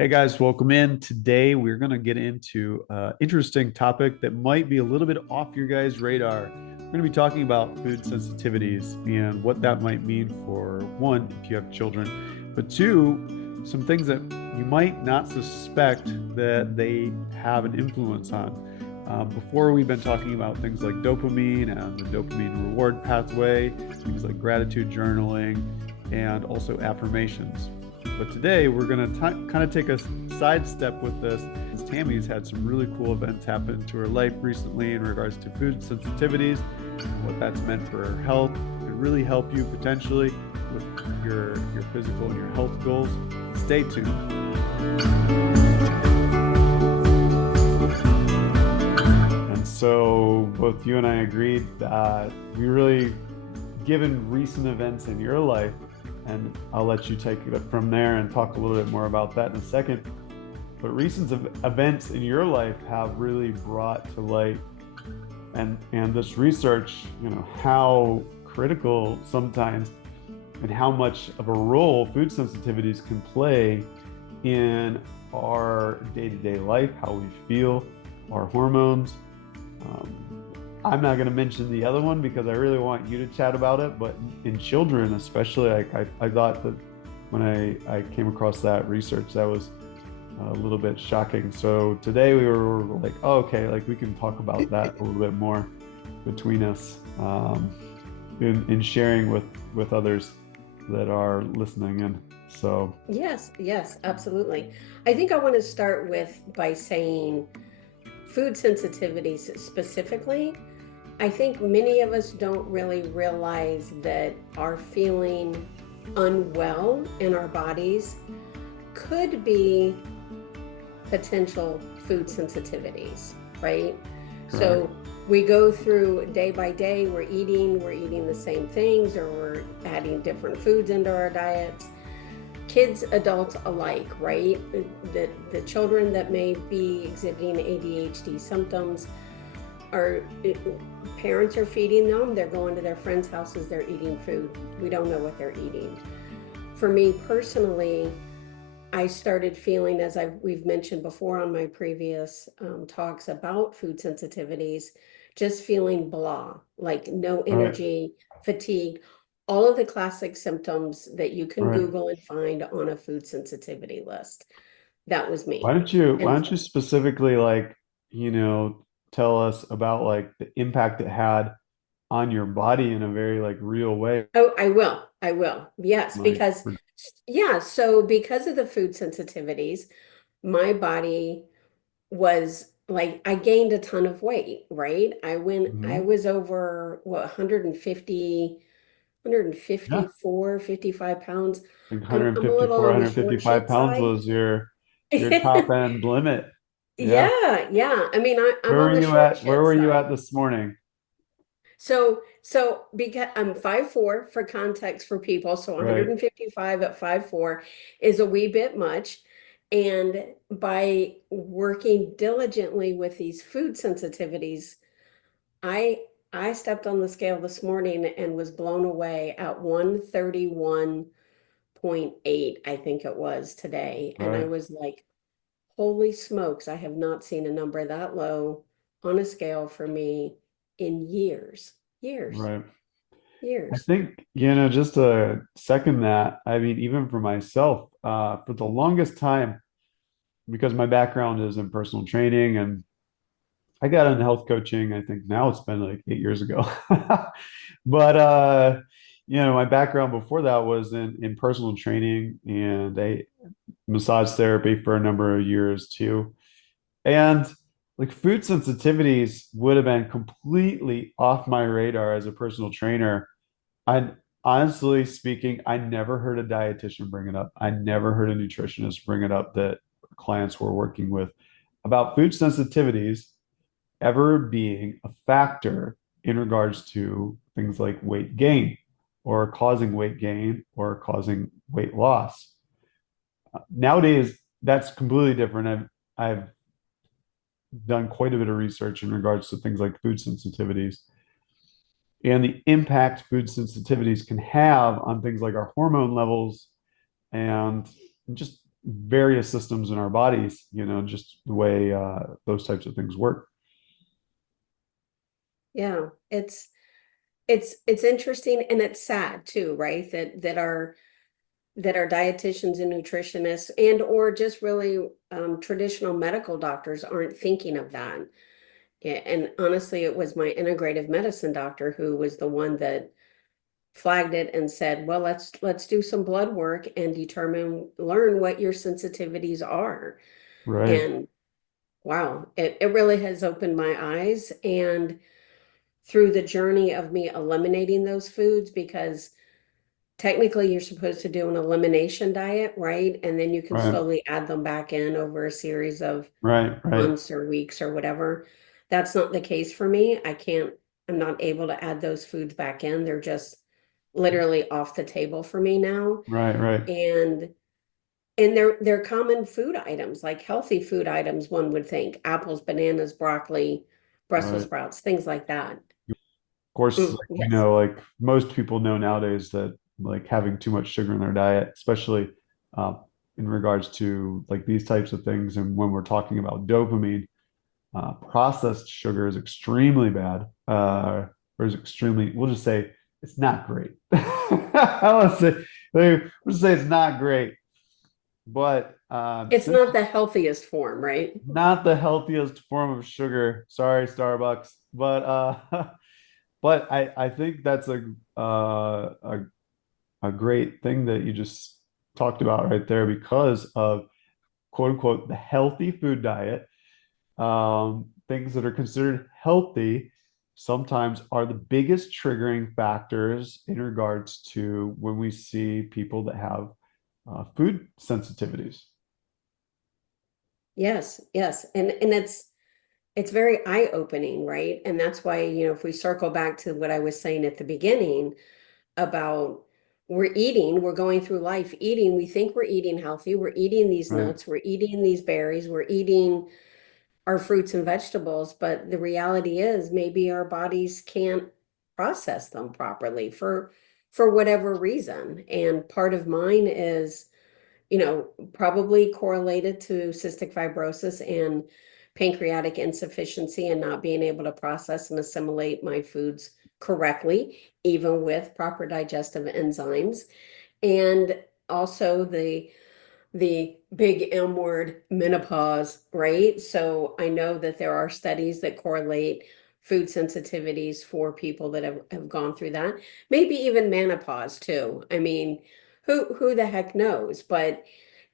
Hey guys, welcome in. Today we're going to get into an interesting topic that might be a little bit off your guys' radar. We're going to be talking about food sensitivities and what that might mean for one, if you have children, but two, some things that you might not suspect that they have an influence on. Before, we've been talking about things like dopamine and the dopamine reward pathway, things like gratitude journaling, and also affirmations. But today we're going to kind of take a sidestep with this. Tami's had some really cool events happen to her life recently in regards to food sensitivities, and what that's meant for her health. It could really help you potentially with your physical and your health goals. Stay tuned. And so both you and I agreed that we really, given recent events in your life, and I'll let you take it up from there and talk a little bit more about that in a second. But recent events in your life have really brought to light, and this research, how critical sometimes and how much of a role food sensitivities can play in our day-to-day life, how we feel, our hormones. I'm not going to mention the other one because I really want you to chat about it, but in children especially, I thought that when I came across that research, that was a little bit shocking. So today we were like, oh, okay, like we can talk about that a little bit more between us, in sharing with others that are listening in. So Yes, absolutely. I think I want to start by saying food sensitivities specifically. I think many of us don't really realize that our feeling unwell in our bodies could be potential food sensitivities, right? correct. So we go through day by day, we're eating the same things, or we're adding different foods into our diets. Kids, adults alike, right? The children that may be exhibiting ADHD symptoms are parents are feeding them, they're going to their friends' houses, they're eating food. We don't know what they're eating. For me personally, I started feeling, as we've mentioned before on my previous talks about food sensitivities, just feeling blah, like no Right, energy, fatigue, all of the classic symptoms that you can right. Google and find on a food sensitivity list. That was Why me. don't you why And don't you specifically, like, tell us about like the impact it had on your body in a very like real way? oh, I will. Yes, Like, because yeah, so because of the food sensitivities, my body was like I gained a ton of weight, right? I mhm. was over what 150, Yeah, 55 pounds. like I'm a little 154, on the short 155 shit pounds side. was your top end limit. Yeah. Yeah. I mean, I'm on the short Where shit were you at side. this morning? So because I'm 5'4" for context for people, so Right. 155 at 5'4" is a wee bit much. And by working diligently with these food sensitivities, I I stepped on the scale this morning and was blown away at 131.8, I think it was today. And I Right. was like, holy smokes, I have not seen a number that low on a scale for me in years, years, Right. I years. think, just to second that, I mean, even for myself, for the longest time, because my background is in personal training and I got into health coaching, I think now it's been like 8 years ago. But my background before that was in personal training and a massage therapy for a number of years too. And like food sensitivities would have been completely off my radar as a personal trainer. I honestly speaking, I never heard a dietitian bring it up. I never heard a nutritionist bring it up that clients were working with about food sensitivities ever being a factor in regards to things like weight gain or causing weight gain or causing weight loss. Nowadays, that's completely different. I've done quite a bit of research in regards to things like food sensitivities and the impact food sensitivities can have on things like our hormone levels and just various systems in our bodies, just the way those types of things work. Yeah, it's interesting and it's sad too, right? That our dietitians and nutritionists and or just really traditional medical doctors aren't thinking of that. Yeah, and honestly, it was my integrative medicine doctor who was the one that flagged it and said, "Well, let's do some blood work and learn what your sensitivities are." Right, And wow, it really has opened my eyes and through the journey of me eliminating those foods because technically you're supposed to do an elimination diet, right? And then you can right, slowly add them back in over a series of right, months or weeks or whatever. That's not the case for me. I'm not able to add those foods back in. They're just literally off the table for me now. right. And they're common food items, like healthy food items, one would think. Apples, bananas, broccoli, Brussels Right. sprouts, things like that. Of course, like we Yes. know, like most people know nowadays that like having too much sugar in their diet, especially uh, in regards to like these types of things, and when we're talking about dopamine, processed sugar is extremely bad, or is extremely. We'll just say it's not great. I want to say, we'll just say it's not great, but It's not the healthiest form, right? not the healthiest form of sugar. Sorry, Starbucks, but I think that's a great thing that you just talked about right there because of quote unquote the healthy food diet. Things that are considered healthy sometimes are the biggest triggering factors in regards to when we see people that have food sensitivities. Yes, yes. And it's very eye-opening, right? And that's why, if we circle back to what I was saying at the beginning about we're going through life eating, we think we're eating healthy, we're eating these Right, nuts, we're eating these berries, we're eating our fruits and vegetables, but the reality is maybe our bodies can't process them properly for whatever reason. And part of mine is probably correlated to cystic fibrosis and pancreatic insufficiency and not being able to process and assimilate my foods correctly, even with proper digestive enzymes. And also the big M word, menopause, right? So I know that there are studies that correlate food sensitivities for people that have gone through that. Maybe even menopause too. I mean, who the heck knows? But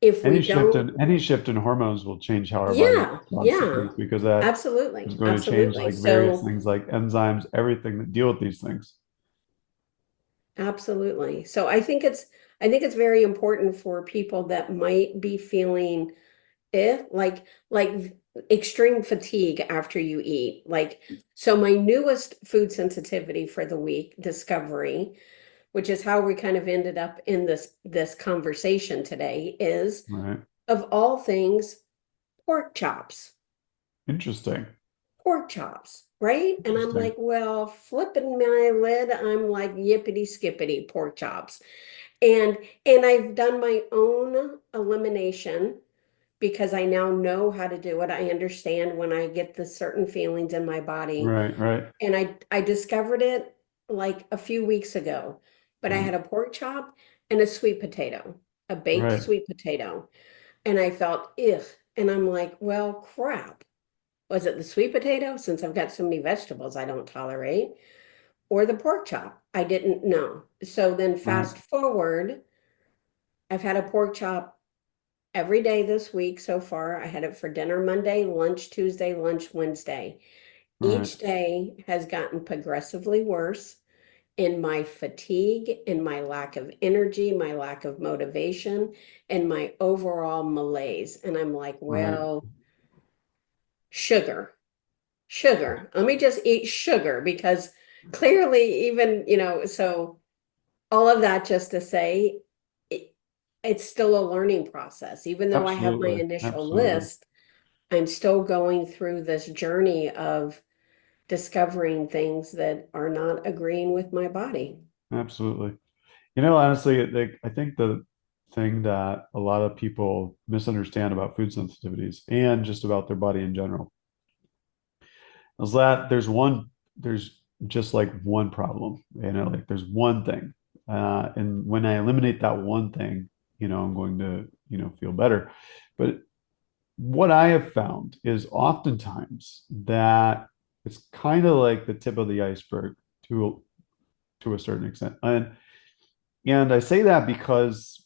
if we don't, any shift in hormones will change how our body yeah, responds to yeah, things because that is absolutely, going to change absolutely. like various So things like enzymes, everything that deal with these things. absolutely. So I think it's very important for people that might be feeling like extreme fatigue after you eat. Like, so my newest food sensitivity for the week, discovery, which is how we kind of ended up in this conversation today, is Right. of all things, pork chops. Interesting. Pork chops, right? And I'm Interesting. like, well, flipping my lid, I'm like yippity skippity pork chops. And and I've done my own elimination because I now know how to do it. I understand when I get the certain feelings in my body. Right, right, And I discovered it like a few weeks ago. But I right, had a pork chop and a sweet potato, a baked right, sweet potato. And I felt, ugh. And I'm like, well, crap. Was it the sweet potato, since I've got so many vegetables I don't tolerate, or the pork chop? I didn't know. So then right, fast forward, I've had a pork chop every day this week so far. I had it for dinner Monday, lunch Tuesday, lunch Wednesday. right, Each day has gotten progressively worse in my fatigue, in my lack of energy, my lack of motivation, and my overall malaise. And I'm like, right. well, sugar. Sugar. Let me just eat sugar because clearly, even, so all of that just to say it, it's still a learning process. Even though I have my Absolutely. initial Absolutely. list, I'm still going through this journey of discovering things that are not agreeing with my body. Absolutely. Honestly, like I think the thing that a lot of people misunderstand about food sensitivities and just about their body in general is that there's just like one problem, like there's one thing. And when I eliminate that one thing, I'm going to, feel better. But what I have found is oftentimes that it's kind of like the tip of the iceberg to to a certain extent. And I say that because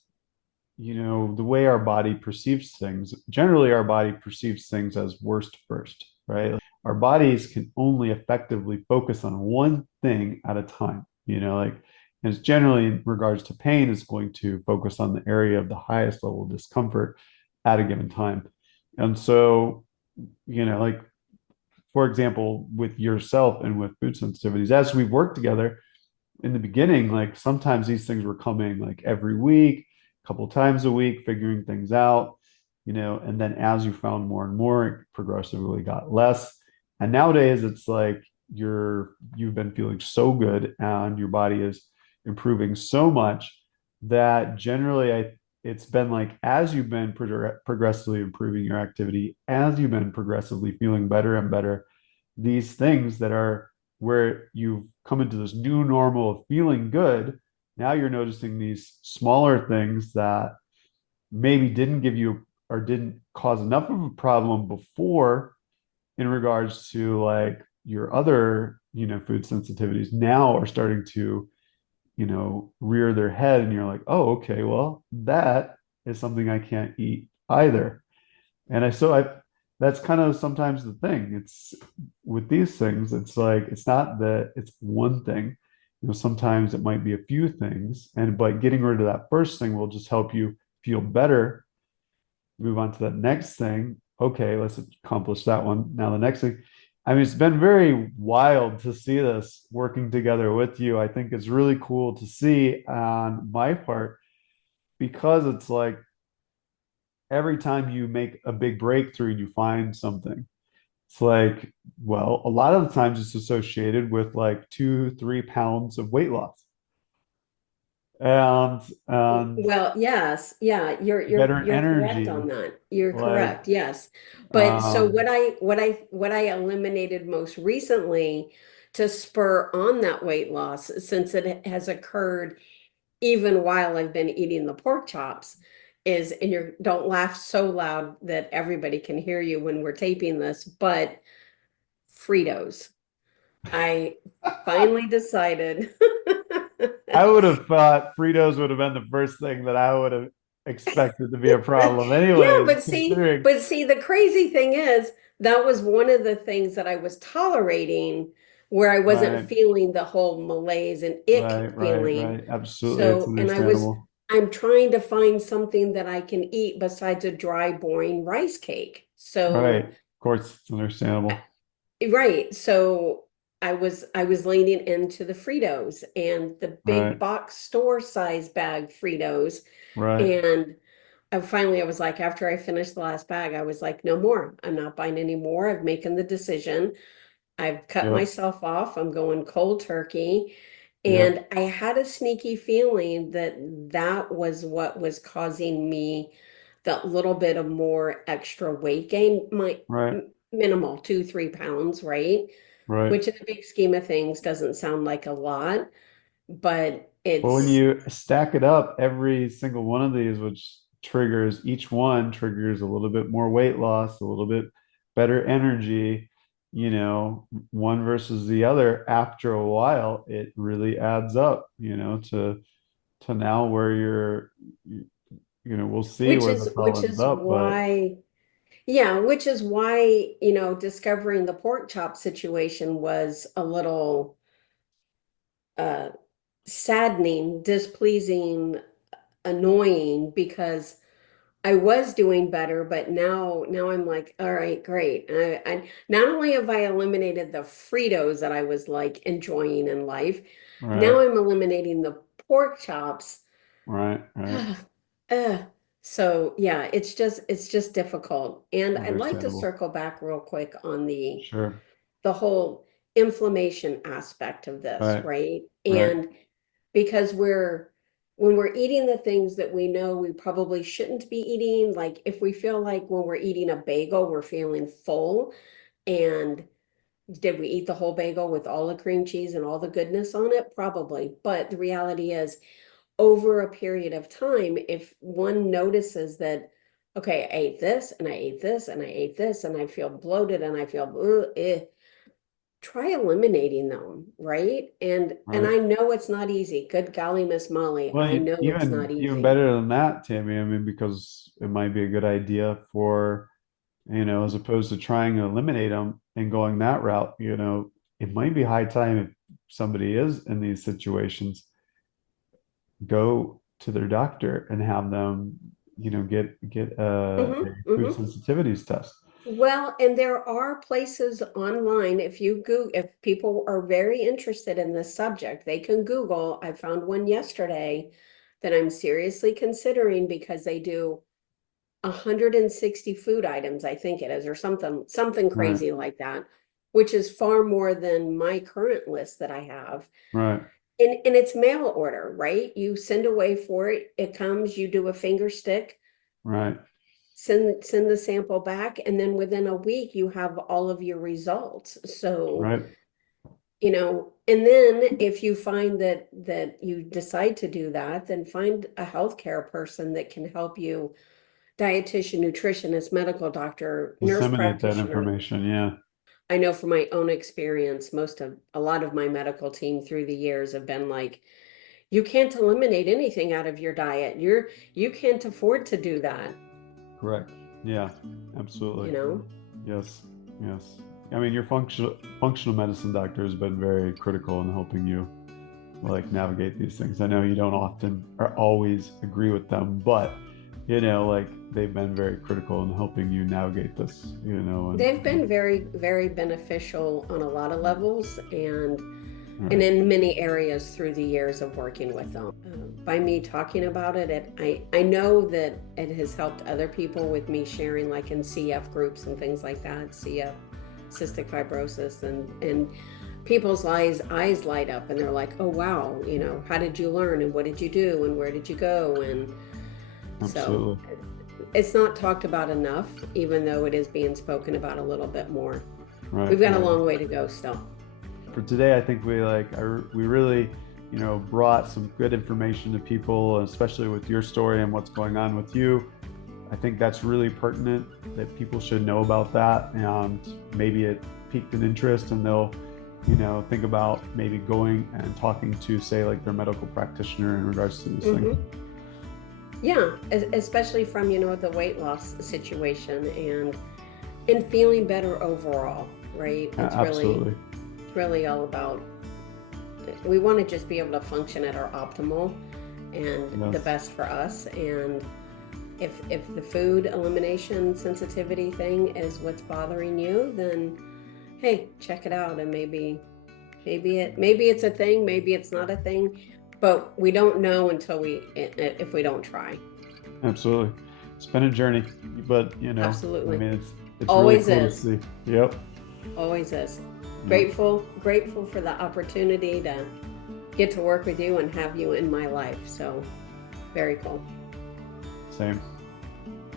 the way our body perceives things, generally our body perceives things as worst first, right? Our bodies can only effectively focus on one thing at a time, like, and it's generally in regards to pain, is going to focus on the area of the highest level of discomfort at a given time. And so, like, for example, with yourself and with food sensitivities, as we work together, in the beginning, like sometimes these things were coming like every week, a couple times a week, figuring things out, and then as you found more and more, it progressively got less. And nowadays it's like you've been feeling so good and your body is improving so much that generally it's been like as you've been progressively improving your activity, as you've been progressively feeling better and better, these things that are where you've come into this new normal of feeling good, now you're noticing these smaller things that maybe didn't give you or didn't cause enough of a problem before in regards to like your other, food sensitivities now are starting to, rear their head and you're like, oh, okay, well, that is something I can't eat either. And I that's kind of sometimes the thing. It's with these things, it's like it's not that it's one thing. Sometimes it might be a few things. And but getting rid of that first thing will just help you feel better. Move on to the next thing. Okay, let's accomplish that one. Now the next thing. I mean, it's been very wild to see this working together with you. I think it's really cool to see on my part because it's like every time you make a big breakthrough and you find something, it's like, well, a lot of the times it's associated with like 2, 3 pounds of weight loss and Well, yes, yeah, better you're correct on energy. that. You're Like, correct, yes. But so um, what I eliminated most recently to spur on that weight loss, since it has occurred even while I've been eating the pork chops, is, and you don't laugh so loud that everybody can hear you when we're taping this, but Fritos. I finally decided. I would have thought Fritos would have been the first thing that I would have expected to be a problem, Yeah, anyways, considering. but see, the crazy thing is that was one of the things that I was tolerating where I wasn't Right, feeling the whole malaise and ick feeling. right. Absolutely, it's So, understandable. I'm trying to find something that I can eat besides a dry, boring rice cake. Right, So, of course, it's understandable. right. So I was leaning into the Fritos and the big Right, box store size bag Fritos. right. And finally, I was like, after I finished the last bag, I was like, no more. I'm not buying any more. I've making the decision. I've cut Yep, myself off. I'm going cold turkey. yep. And I had a sneaky feeling that that was what was causing me that little bit of more extra weight gain, my Right, minimal 2, 3 pounds, right? right. Which in the big scheme of things doesn't sound like a lot, but But when it's you stack it up, every single one of these, which triggers, each one triggers a little bit more weight loss, a little bit better energy, one versus the other, after a while, it really adds up, to now where we'll see where this all which ends is up, but why yeah, which is why, discovering the pork chop situation was a little uh saddening, displeasing, annoying because I was doing better, but now I'm like, all right, great. I not only have I eliminated the Fritos that I was like enjoying in life, now right, I'm eliminating the pork chops. right. Ugh. So yeah, it's just difficult. And I'd like to Understandable. circle back real quick on Sure. the whole inflammation aspect of this, Right, right? right, And because we're when we're eating the things that we know we probably shouldn't be eating, like if we feel like when we're eating a bagel, we're feeling full, and did we eat the whole bagel with all the cream cheese and all the goodness on it? Probably. But the reality is, over a period of time, if one notices that, okay, I ate this and I ate this and I ate this and I feel bloated and I feel, try eliminating them, right? And Right. I know it's not easy. Good golly, Miss Molly, Well, I know it's not even easy. better than that, Tammy. I mean, because it might be a good idea for, as opposed to trying to eliminate them and going that route, it might be high time if somebody is in these situations, go to their doctor and have them, get Hmm. a food Hmm. sensitivities test. Well, and there are places online, if people are very interested in this subject, they can Google. I found one yesterday that I'm seriously considering because they do 160 food items, I think it is, or something Right, crazy like that, which is far more than my current list that I have. right, And it's mail order, right? You send away for it, it comes, you do a finger stick, right, send the sample back, and then within a week you have all of your results. So, right. and then if you find that you decide to do that, then find a healthcare person that can help you, dietitian, nutritionist, medical doctor, nurse Disseminate that practitioner. information. Yeah, I know from my own experience, a lot of my medical team through the years have been like, you can't eliminate anything out of your diet. You can't afford to do that, correct. Yeah, absolutely. you know? Yes, yes. I mean, your functional medicine doctor has been very critical in helping you like navigate these things. I know you don't often or always agree with them, but like they've been very critical in helping you navigate this, They've and been very, very beneficial on a lot of levels, and right. in many areas through the years of working with them. By me talking about it, I know that it has helped other people with me sharing, like in CF groups and things like that, CF, cystic fibrosis, and people's eyes light up and they're like, oh wow, how did you learn and what did you do and where did you go? And so Absolutely. it's not talked about enough, even though it is being spoken about a little bit more. Right. We've got a Well, long way to go still. for today, I think we really, brought some good information to people, especially with your story and what's going on with you. I think that's really pertinent that people should know about that, and maybe it piqued an interest and they'll, think about maybe going and talking to, say, like their medical practitioner in regards to these things. Hmm. Yeah, especially from, the weight loss situation and feeling better overall, right? Absolutely. It's really all about, we want to just be able to function at our optimal and the Yes. best for us. And if the food elimination sensitivity thing is what's bothering you, then hey, check it out, and maybe it's a thing, maybe it's not a thing, but we don't know until if we don't try. Absolutely. It's been a journey, but I Absolutely. mean, it's really Always cool to is. see. Yep. Always is. Yep. Grateful for the opportunity to get to work with you and have you in my life. So very cool. Same.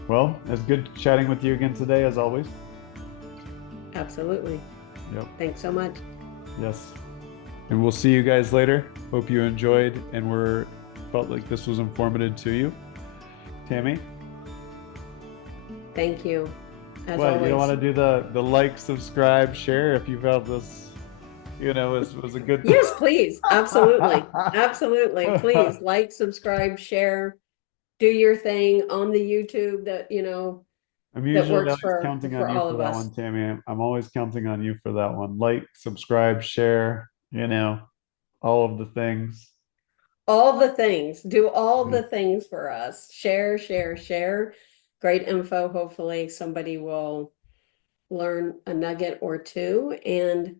Well, it's good chatting with you again today, as always. Absolutely. Yep. Thanks so much. Yes. And we'll see you guys later. Hope you enjoyed and felt like this was informative to you. Tammy? Thank you. As What, you don't want always. to do the like, subscribe, share if you felt this, was a good thing? Yes, please. Absolutely. Absolutely. Please like, subscribe, share, do your thing on the YouTube I'm that usually works always counting on for you all for of that us. one, Tammy. I'm always counting on you for that one. Like, subscribe, share, all of the things. All the things. Do all Yeah. the things for us. Share, share, share. Great info. Hopefully somebody will learn a nugget or two, and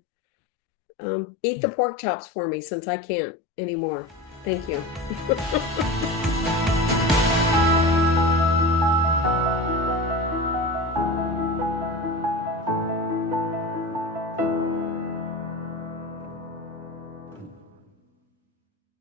eat the pork chops for me since I can't anymore. Thank you.